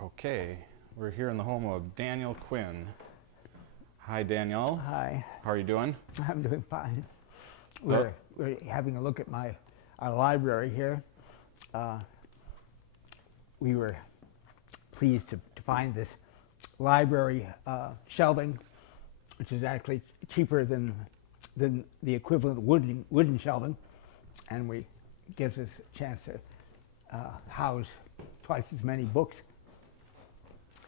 Okay, we're here in the home of Daniel Quinn. Hi, Daniel. Hi. How are you doing? I'm doing fine. We're having a look at our library here. We were pleased to find this library shelving, which is actually cheaper than the equivalent wooden shelving, and gives us a chance to house twice as many books.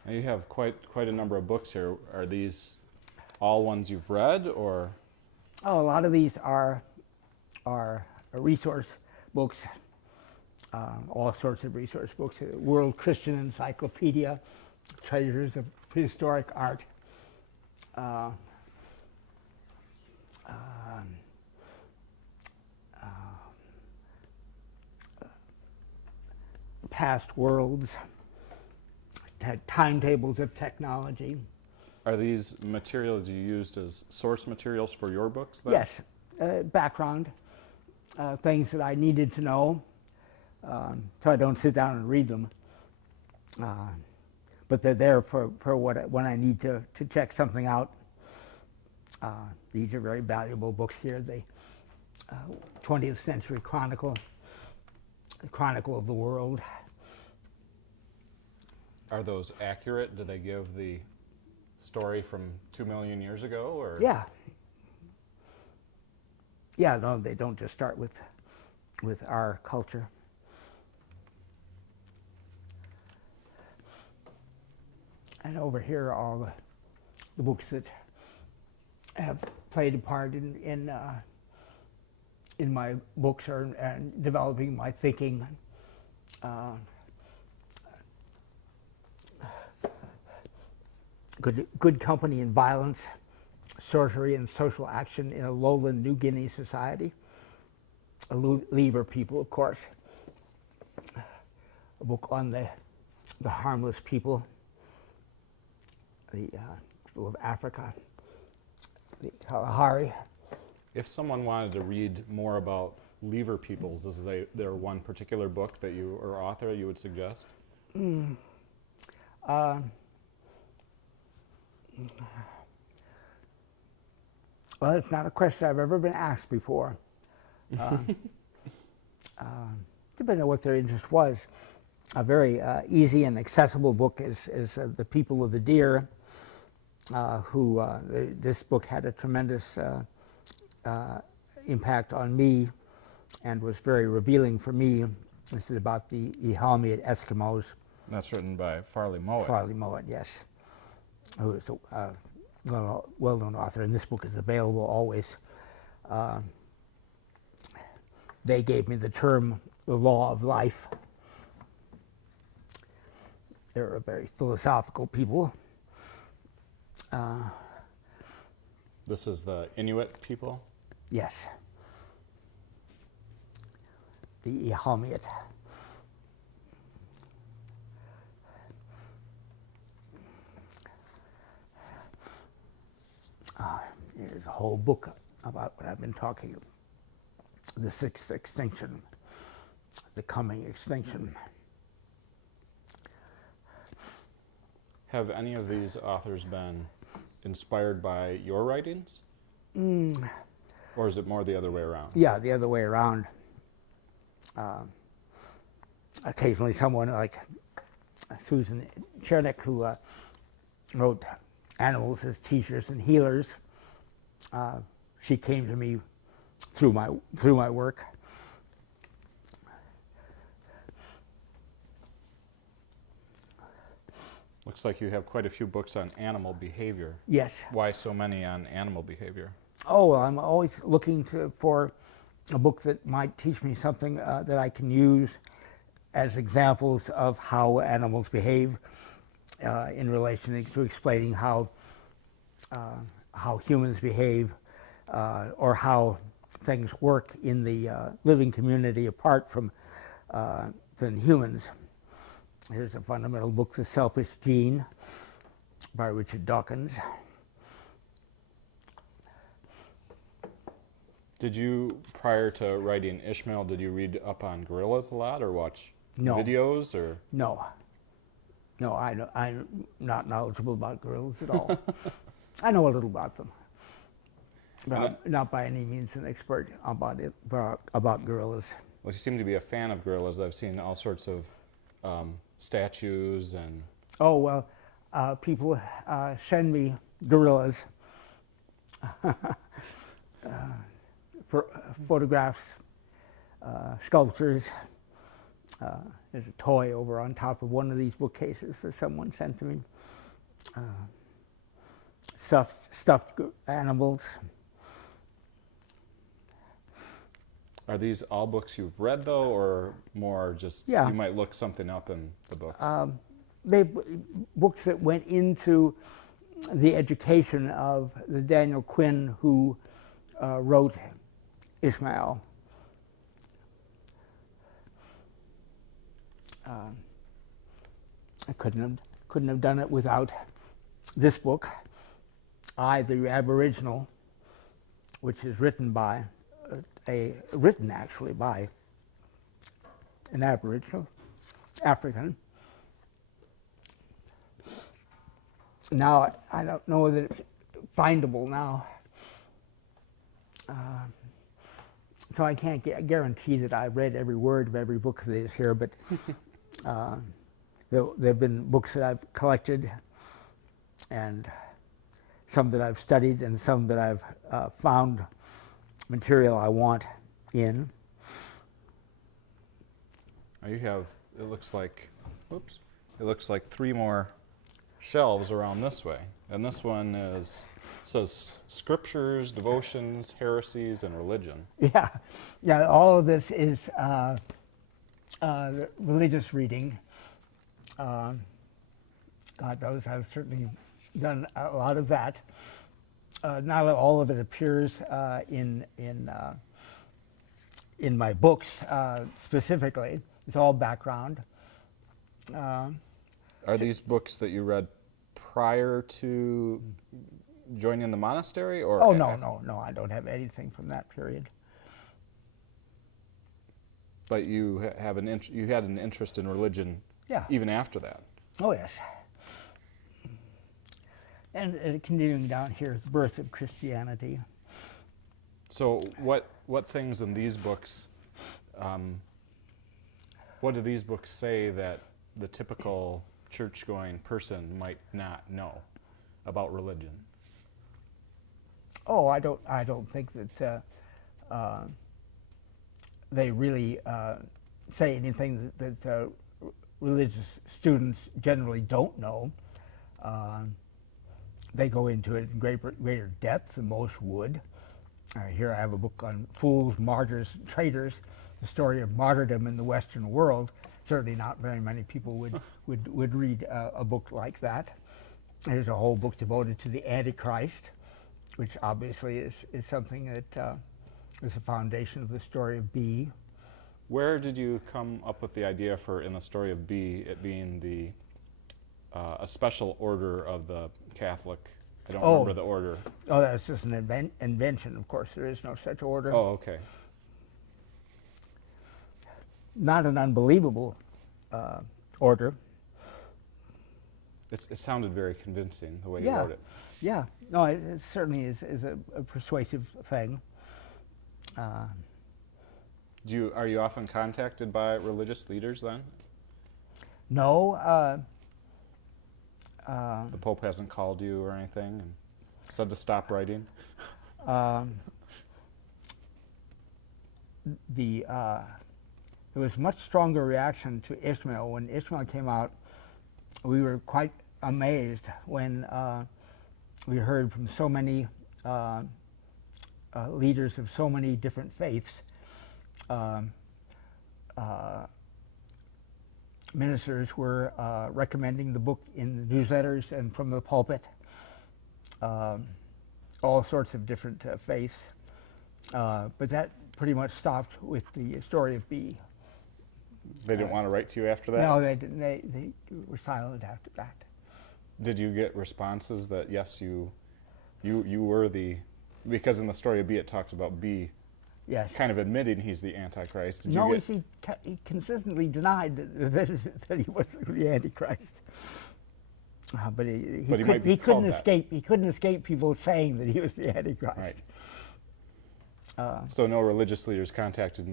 Now you have quite a number of books here. Are these all ones you've read, or? Oh, a lot of these are resource books, all sorts of resource books. World Christian Encyclopedia, Treasures of Prehistoric Art, Past Worlds, Timetables of Technology. Are these materials you used as source materials for your books then? Yes, background, things that I needed to know, so I don't sit down and read them. But they're there for when I need to check something out. These are very valuable books here. The 20th Century Chronicle, the Chronicle of the World. Are those accurate? Do they give the story from 2 million years ago, or? Yeah. Yeah, no, they don't just start with our culture. And over here are all the books that have played a part in my books and developing my thinking. Good Company and Violence, Sorcery and Social Action in a Lowland New Guinea Society. A Lever people, of course. A book on the harmless people, the people of Africa, the Kalahari. If someone wanted to read more about Lever peoples, is there one particular book that you or author you would suggest? Well, it's not a question I've ever been asked before. Depending on what their interest was. A very easy and accessible book is The People of the Deer, this book had a tremendous impact on me and was very revealing for me. This is about the Ihalmiut Eskimos. That's written by Farley Mowat. Farley Mowat, yes, who is a well-known author, and this book is available always. They gave me the term, the law of life. They're a very philosophical people. This is the Inuit people? Yes. The Ihalmiut. Here's a whole book about what I've been talking about. The sixth extinction, the coming extinction. Have any of these authors been inspired by your writings? Or is it more the other way around? Yeah, the other way around. Occasionally someone like Susan Chernick, who wrote Animals as Teachers and Healers, she came to me through my work. Looks like you have quite a few books on animal behavior. Yes. Why so many on animal behavior? Oh, well, I'm always looking for a book that might teach me something that I can use as examples of how animals behave in relation to explaining how humans behave or how things work in the living community apart from than humans. Here's a fundamental book, The Selfish Gene, by Richard Dawkins. Did you, prior to writing Ishmael, did you read up on gorillas a lot or watch No. videos? Or? No. No, I'm not knowledgeable about gorillas at all. I know a little about them, but not by any means an expert about gorillas. Well, you seem to be a fan of gorillas. I've seen all sorts of statues and... Oh, well, people send me gorillas for photographs, sculptures. There's a toy over on top of one of these bookcases that someone sent to me. Stuffed animals. Are these all books you've read, though, or more just you might look something up in the books? Books that went into the education of the Daniel Quinn who wrote Ishmael. I couldn't have done it without this book, I, the Aboriginal, which is written by actually by an Aboriginal African. Now I don't know that it's findable now, so I can't guarantee that I've read every word of every book that is here, but there have been books that I've collected, and some that I've studied, and some that I've found material I want in. Now you have, it looks like 3 more shelves around this way, and this one says scriptures, devotions, heresies, and religion. Yeah. All of this is religious reading. God knows I've certainly done a lot of that. Not all of it appears in my books specifically. It's all background. Are these books that you read prior to joining the monastery, or? Oh, no, I don't have anything from that period. But you have you had an interest in religion, even after that. Oh yes. And continuing down here, the birth of Christianity. So, what things in these books? What do these books say that the typical church-going person might not know about religion? Oh, I don't think that they really say anything that religious students generally don't know. They go into it in greater depth than most would. Here I have a book on fools, martyrs, traitors, the story of martyrdom in the Western world. Certainly not very many people would read a book like that. There's a whole book devoted to the Antichrist, which obviously is something that is the foundation of the story of B. Where did you come up with the idea for, in the story of B, it being a special order of the Catholic? I don't remember the order. Oh, that's just an invention, of course. There is no such order. Oh, okay. Not an unbelievable order. It sounded very convincing, the way you wrote it. Yeah. No, it certainly is a persuasive thing. Are you often contacted by religious leaders then? No. The Pope hasn't called you or anything and said to stop writing? There was much stronger reaction to Ishmael. When Ishmael came out, we were quite amazed when we heard from so many leaders of so many different faiths. Ministers were recommending the book in the newsletters and from the pulpit. All sorts of different faiths. But that pretty much stopped with the story of B. They didn't want to write to you after that? No, they didn't. They were silent after that. Did you get responses that, yes, you were the... Because in the story of B, it talks about B Yes. kind of admitting he's the Antichrist. Did you No, get, he consistently denied that he was the Antichrist. But he might be couldn't called that. escape. He couldn't escape people saying that he was the Antichrist. Right. So no religious leaders contacted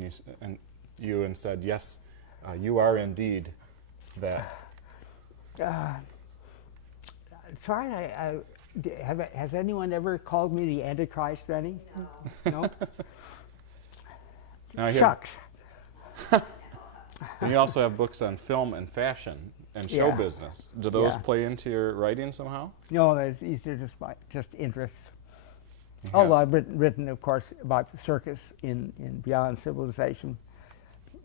you and said, yes, you are indeed that. Sorry, has anyone ever called me the Antichrist, Rennie? No? Now, here- Shucks. And you also have books on film and fashion and show Yeah. business. Do those Yeah. play into your writing somehow? No, these are just interests. You Although have- I've written, of course, about the circus in Beyond Civilization.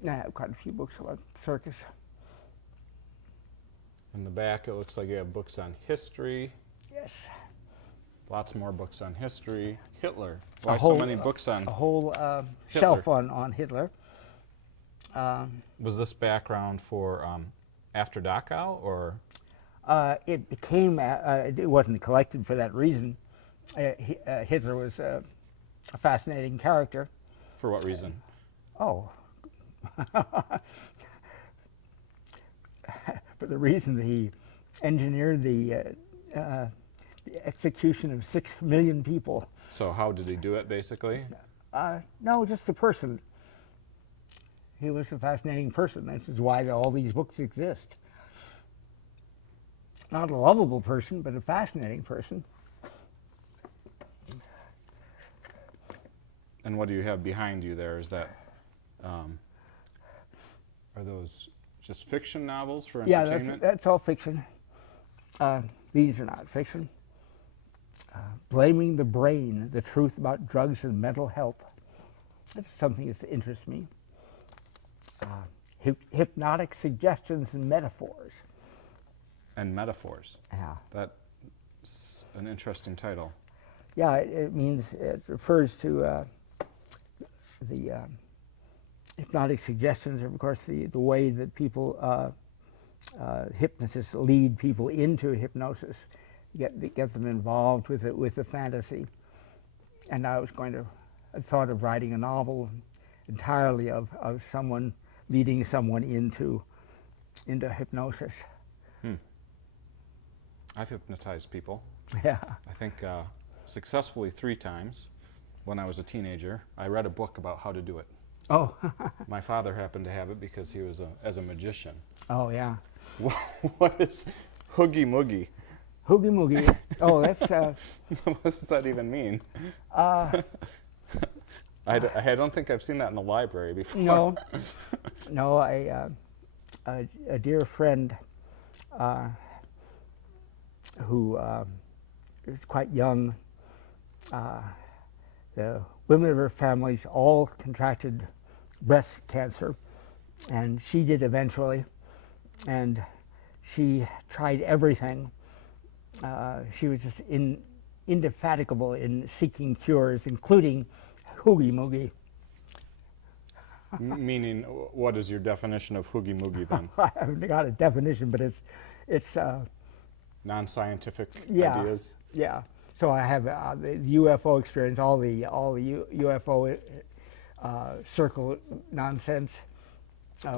I have quite a few books about circus. In the back, it looks like you have books on history. Yes. Lots more books on history. Hitler. Why A whole- so many books on? A whole Hitler. shelf on Hitler. Was this background for after Dachau, or? It became, it wasn't collected for that reason. Hitler was a fascinating character. For what reason? Oh. For the reason that he engineered the execution of 6 million people. So how did he do it, basically? No, just the person. He was a fascinating person. This is why all these books exist. Not a lovable person, but a fascinating person. And what do you have behind you there? Is that, are those just fiction novels for Yeah, entertainment? that's all fiction. These are not fiction. Blaming the Brain, the truth about drugs and mental health. That's something that interests me. Hypnotic suggestions and metaphors. And metaphors. Yeah. That's an interesting title. Yeah, it means, it refers to the hypnotic suggestions, of course, the way that people, hypnotists lead people into hypnosis, get them involved with the fantasy. And I thought of writing a novel entirely of someone leading someone into hypnosis. I've hypnotized people. Yeah. I think successfully 3 times when I was a teenager. I read a book about how to do it. Oh. My father happened to have it because he was as a magician. Oh, yeah. What is hoogie moogie? Hoogie moogie. Oh, that's. What does that even mean? I don't think I've seen that in the library before. No. No, a dear friend who is quite young, the women of her families all contracted breast cancer, and she did eventually, and she tried everything. She was just indefatigable in seeking cures, including hoogie moogie. Meaning, what is your definition of hoogie moogie then? I haven't got a definition, but it's Non-scientific yeah, ideas? yeah. So I have the UFO experience, all the UFO circle nonsense,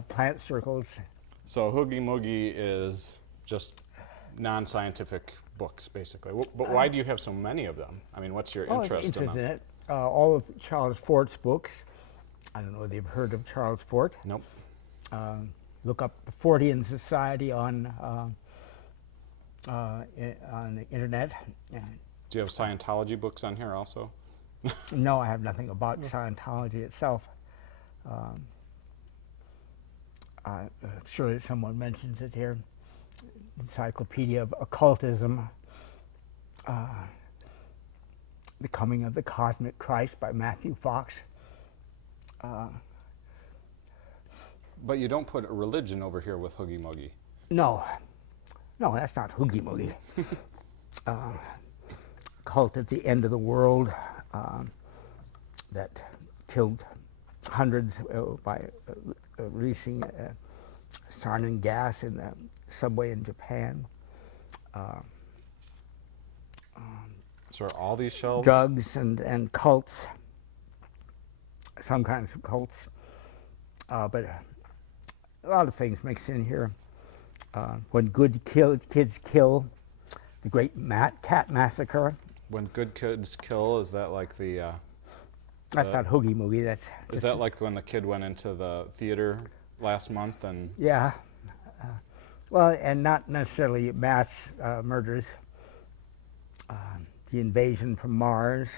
plant circles. So hoogie moogie is just non-scientific books, basically. But why do you have so many of them? I mean, what's your interest in them? it. All of Charles Fort's books. I don't know whether you've heard of Charles Fort. Nope. Look up the Fortean Society on the internet. Do you have Scientology books on here also? No, I have nothing about Scientology itself. Surely someone mentions it here. Encyclopedia of Occultism. The Coming of the Cosmic Christ by Matthew Fox. But you don't put a religion over here with hoogie moogie. No, that's not hoogie moogie. Cult at the end of the world that killed hundreds by releasing sarin gas in the subway in Japan. So are all these shelves? Drugs and cults. some kinds of cults, but a lot of things mixed in here. When Good Kids Kill, the Great Cat Massacre. When Good Kids Kill, is that like the... That's not Hoogie Moogie. That's is that like when the kid went into the theater last month and... Yeah. Well, and not necessarily mass murders. The Invasion from Mars.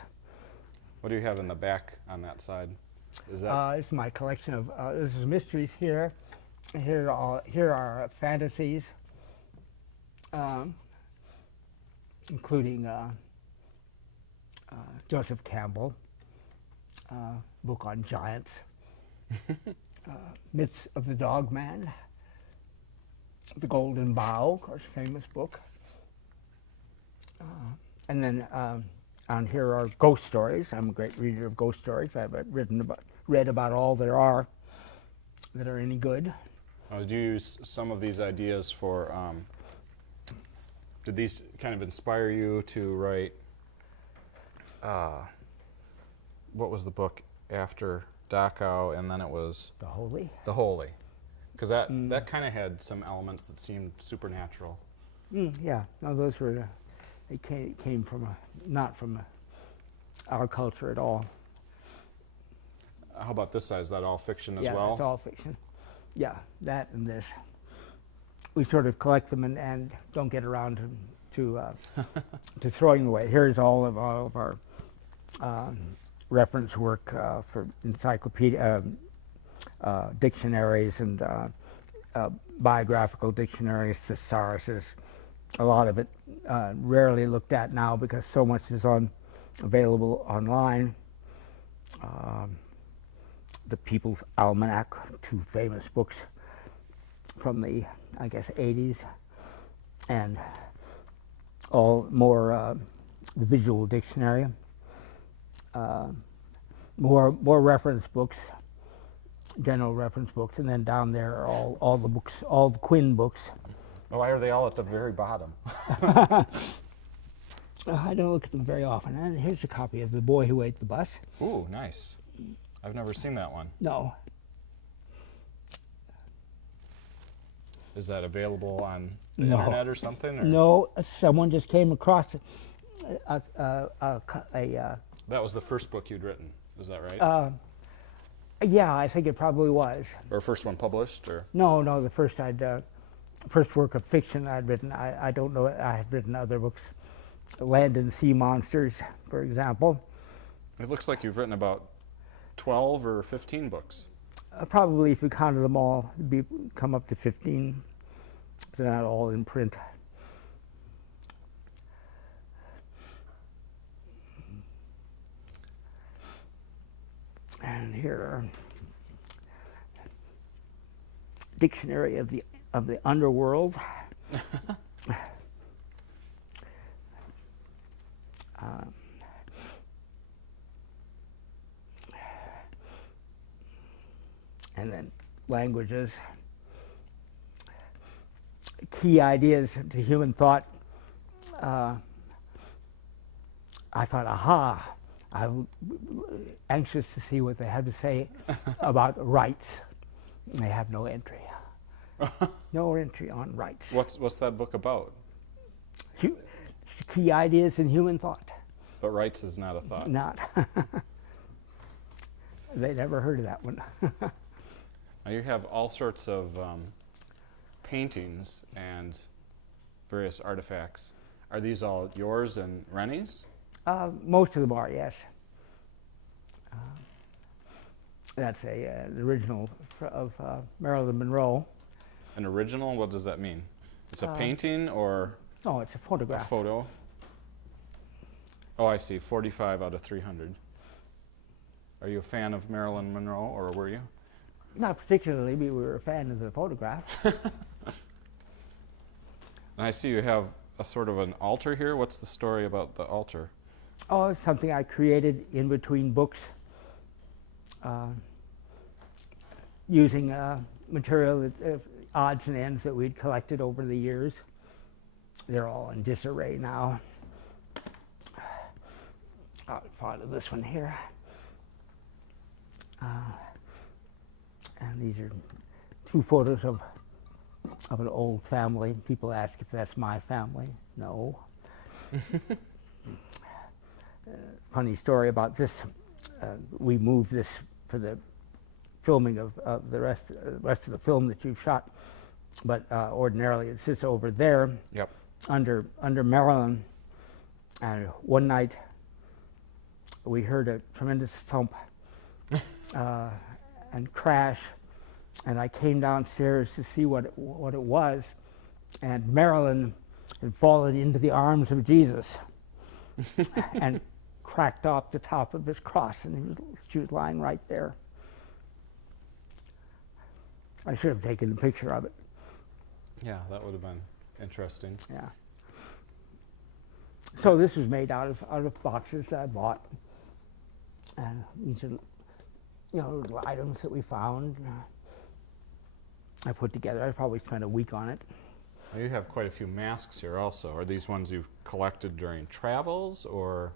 What do you have in the back on that side? Is that... This is my collection of, this is mysteries here. Here are fantasies, including Joseph Campbell, book on giants, Myths of the Dog Man, The Golden Bough, of course, famous book. And then on here are ghost stories. I'm a great reader of ghost stories. I've read about all there are that are any good. Did you use some of these ideas for, did these kind of inspire you to write, what was the book after Dachau, and then it was? The Holy? The Holy. Because that kind of had some elements that seemed supernatural. Yeah, no, those were, they came from not from our culture at all. How about this side? Is that all fiction as yeah, well? Yeah, it's all fiction. Yeah, that and this. We sort of collect them and don't get around to throwing them away. Here's all of our reference work for encyclopedia, dictionaries and biographical dictionaries, thesauruses. A lot of it rarely looked at now because so much is available online. The People's Almanac, two famous books from the, I guess, 80s, and all more the Visual Dictionary, more reference books, general reference books, and then down there are all the books, all the Quinn books. Why are they all at the very bottom? I don't look at them very often. And here's a copy of The Boy Who Ate the Bus. Ooh, nice. I've never seen that one. No. Is that available on the internet or something? Or? No, someone just came across a that was the first book you'd written, is that right? Yeah, I think it probably was. Or first one published, or? No, the first work of fiction I'd written. I don't know, I have written other books. Land and Sea Monsters, for example. It looks like you've written about 12 or 15 books. Probably, if you counted them all, it'd come up to 15. They're not all in print. And here are Dictionary of the Underworld. And then languages, key ideas to human thought. I thought, aha, I'm anxious to see what they had to say about rights. They have no entry. No entry on rights. What's that book about? Key ideas in human thought. But rights is not a thought. Not. They never heard of that one. Now you have all sorts of paintings and various artifacts. Are these all yours and Rennie's? Most of them are, yes. That's the original of Marilyn Monroe. An original? What does that mean? It's a painting or? No, it's a photograph. A photo. Oh, I see. 45 out of 300. Are you a fan of Marilyn Monroe, or were you? Not particularly. We were a fan of the photograph. And I see you have a sort of an altar here. What's the story about the altar? Oh, it's something I created in between books, using material, odds and ends that we'd collected over the years. They're all in disarray now. I'll follow this one here. And these are two photos of an old family. People ask if that's my family. No. Funny story about this. We moved this for the filming of the rest of the film that you've shot, but ordinarily it sits over there. Yep. Under Maryland, and one night we heard a tremendous thump and crash, and I came downstairs to see what it was, and Marilyn had fallen into the arms of Jesus and cracked off the top of his cross, and she was lying right there. I should have taken a picture of it. Yeah, that would have been interesting. Yeah. So this was made out of boxes that I bought, and these are, little items that we found. I put together. I probably spent a week on it. Now you have quite a few masks here also. Are these ones you've collected during travels, or?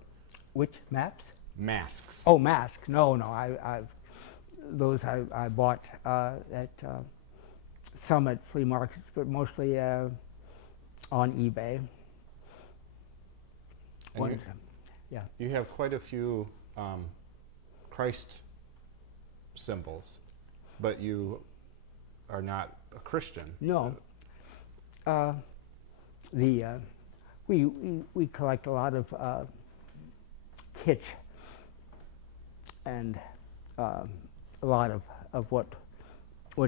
Which maps? Masks. Oh, masks. No. Those I bought at some at flea markets, but mostly on eBay. And yeah. You have quite a few Christ symbols, but you are not a Christian. No. We collect a lot of kitsch, and a lot of what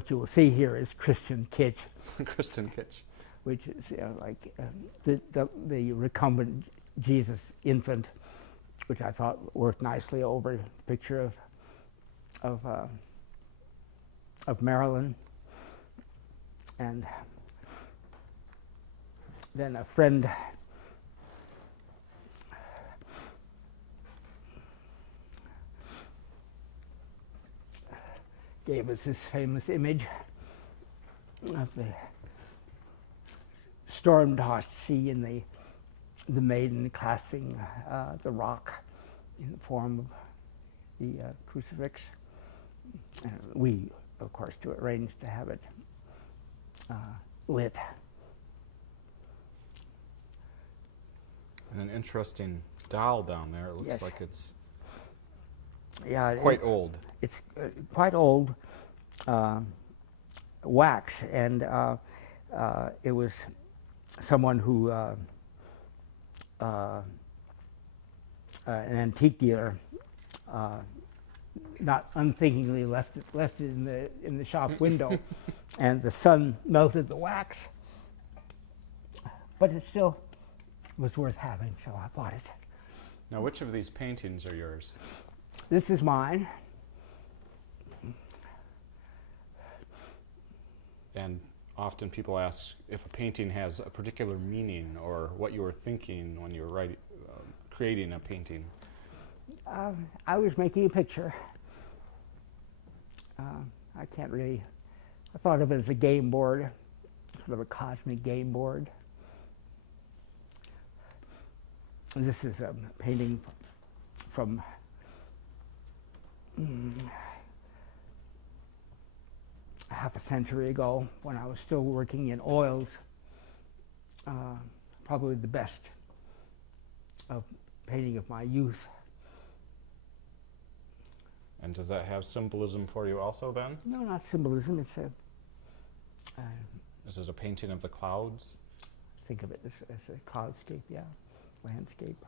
you will see here is Christian kitsch. Christian kitsch. Which is like the recumbent Jesus infant, which I thought worked nicely over a picture of Marilyn. And then a friend gave us this famous image of the storm-tossed sea and the maiden clasping the rock in the form of the crucifix. And we, of course, arranged to have it lit. And an interesting doll down there. It looks Yes. like it's quite old. It's quite old, wax, and it was someone who, an antique dealer, not unthinkingly left it in the shop window, and the sun melted the wax, but it still was worth having, so I bought it. Now, which of these paintings are yours? This is mine. And often people ask if a painting has a particular meaning or what you were thinking when you were creating a painting. I was making a picture. I can't really, I thought of it as a game board, sort of a cosmic game board. And this is a painting from half a century ago when I was still working in oils. Probably the best of painting of my youth. And does that have symbolism for you also then? No, not symbolism. It's a. Is it a painting of the clouds? Think of it as a cloudscape, yeah, landscape.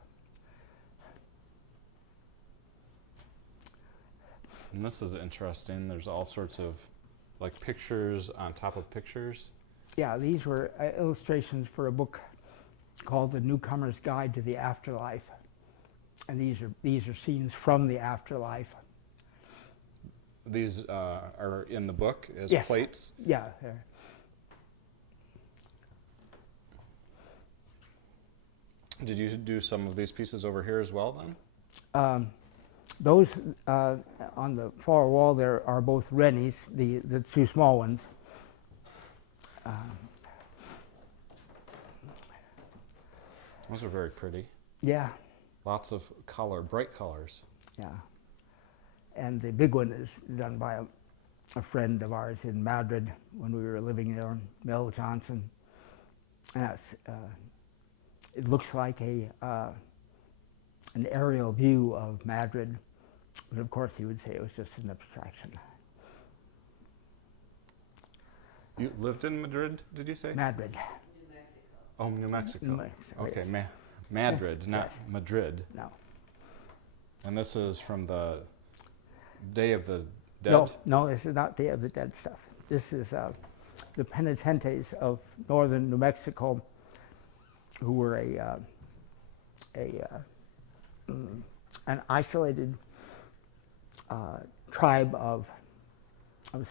And this is interesting. There's all sorts of like pictures on top of pictures. Yeah, these were illustrations for a book called The Newcomer's Guide to the Afterlife, and these are scenes from the afterlife. These are in the book as Yes. plates? Yeah. Did you do some of these pieces over here as well then? Those on the far wall there are both Rennies, the two small ones. Those are very pretty. Yeah. Lots of color, bright colors. Yeah. And the big one is done by a friend of ours in Madrid when we were living there, Mel Johnson. And it looks like an aerial view of Madrid, but of course he would say it was just an abstraction. You lived in Madrid, did you say? Madrid. New Mexico. Oh, New Mexico. New Mexico, Okay, yes. Madrid, not Yes. Madrid. No. And this is from the Day of the Dead? No, this is not Day of the Dead stuff. This is the penitentes of northern New Mexico, who were an isolated tribe of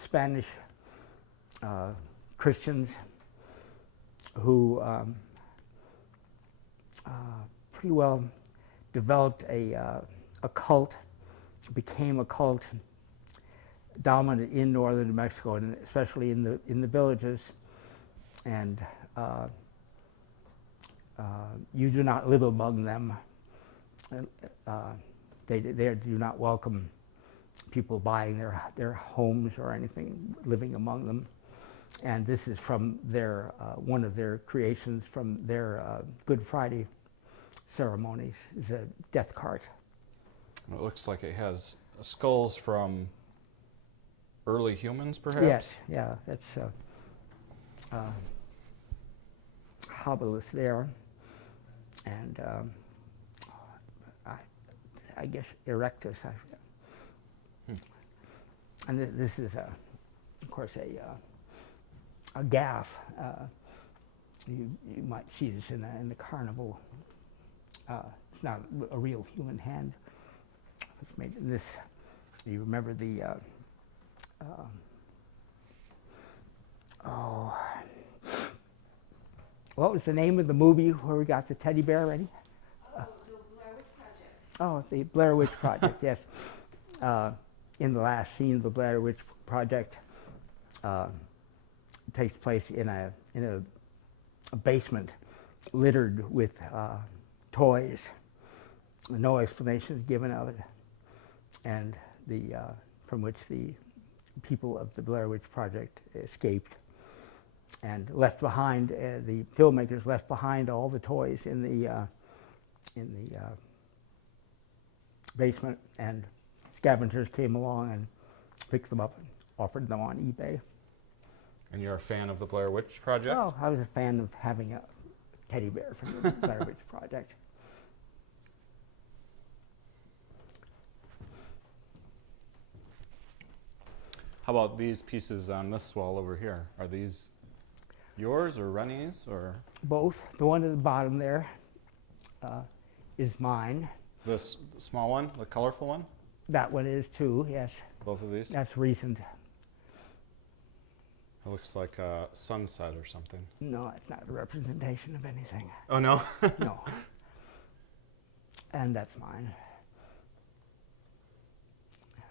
Spanish Christians who pretty well developed a cult, became a cult dominant in northern New Mexico, and especially in the villages. And you do not live among them. They do not welcome people buying their homes or anything, living among them. And this is from their one of their creations from their Good Friday ceremonies, is a death cart. It looks like it has skulls from early humans, perhaps? Yes, yeah, that's habilis there, and I guess erectus. And this is, of course, a gaff. You might see this in the carnival. It's not a real human hand. It's made in this. You remember the what was the name of the movie where we got the teddy bear ready? Oh, the Blair Witch Project. Oh, the Blair Witch Project, yes. In the last scene of the Blair Witch Project, takes place in a basement littered with toys. No explanation is given of it, and from which the people of the Blair Witch Project escaped and left behind. The filmmakers left behind all the toys in the basement, and scavengers came along and picked them up and offered them on eBay. And you're a fan of the Blair Witch Project? Oh, I was a fan of having a teddy bear from the Blair Witch Project. How about these pieces on this wall over here? Are these yours or Rennie's or? Both. The one at the bottom there is mine. This small one, the colorful one? That one is too, yes. Both of these? That's recent. It looks like a sunset or something. No, it's not a representation of anything. Oh, no? No. And that's mine.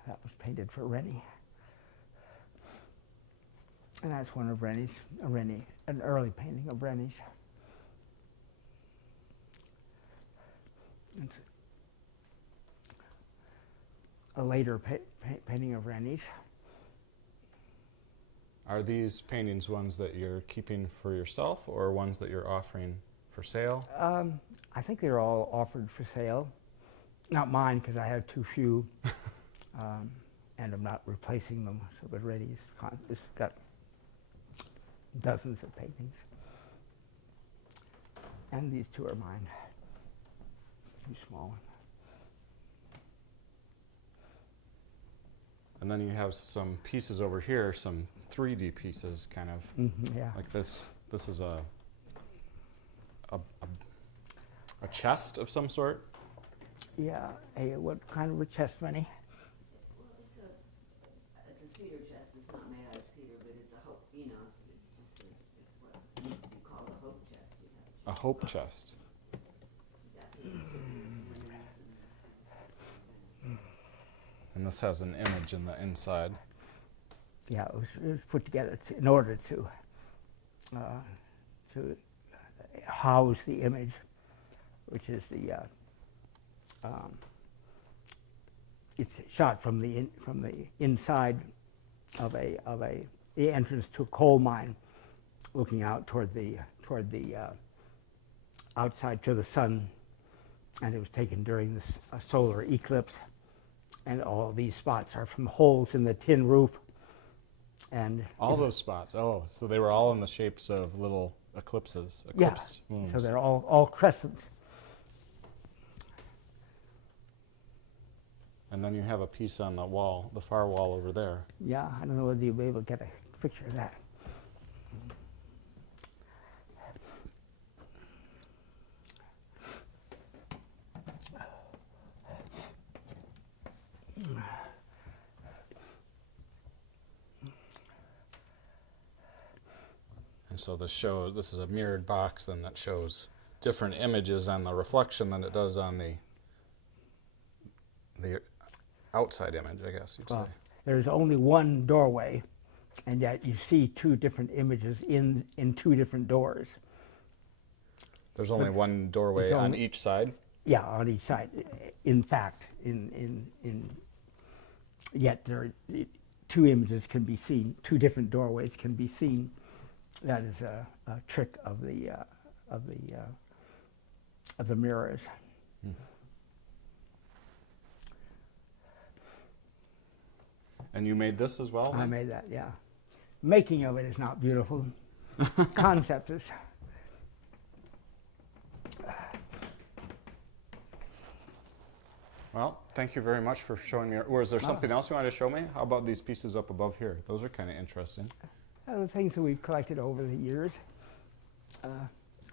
That was painted for Rennie. And that's one of Rennie's, an early painting of Rennie's. It's a later painting of Rennie's. Are these paintings ones that you're keeping for yourself or ones that you're offering for sale? I think they're all offered for sale. Not mine, because I have too few, and I'm not replacing them. So, but Rennie's got dozens of paintings. And these two are mine. Two small ones. And then you have some pieces over here, some 3D pieces, kind of. Mm-hmm, yeah. Like this. This is a chest of some sort. Yeah. What kind of a chest, Rennie? Well, it's a cedar chest. It's not made out of cedar, but it's a hope. You know, it's just what you call a hope chest. You have A hope chest. And this has an image in the inside. Yeah, it was put together in order to house the image, which is the it's shot from the inside of the entrance to a coal mine, looking out toward the outside to the sun, and it was taken during this solar eclipse. And all of these spots are from holes in the tin roof. And all those spots. Oh, so they were all in the shapes of little eclipses. Yeah, Eclipsed moons. so they're all crescents. And then you have a piece on the wall, the far wall over there. Yeah, I don't know whether you'll be able to get a picture of that. And so this is a mirrored box then that shows different images on the reflection than it does on the outside image, I guess you'd Well, say. there's only one doorway, and yet you see two different images in two different doors. There's only one doorway There's on only- each side. Yeah, on each side. In fact, yet there are two images can be seen. Two different doorways can be seen. That is a trick of the mirrors. And you made this as well? I then? made that, yeah. Making of it is not beautiful. Concept is. Well, thank you very much for showing me. Or is there something else you wanted to show me? How about these pieces up above here? Those are kind of interesting. The things that we've collected over the years.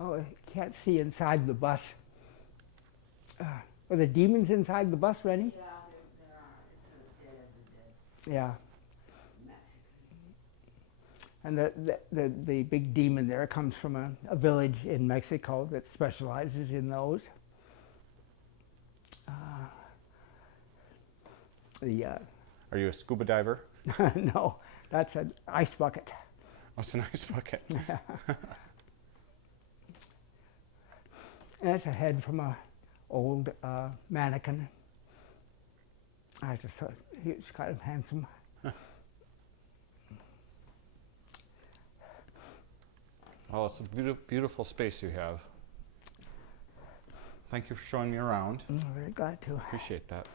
You can't see inside the bus. Are there demons inside the bus, Rennie? Yeah, there are. It's as dead as the dead. Yeah. Mexican. And the big demon there comes from a village in Mexico that specializes in those. Are you a scuba diver? No, that's an ice bucket. Oh, it's an ice bucket. And that's a head from a old mannequin. I just thought he was kind of handsome. Well, it's a beautiful space you have. Thank you for showing me around. I'm very glad to. Appreciate that.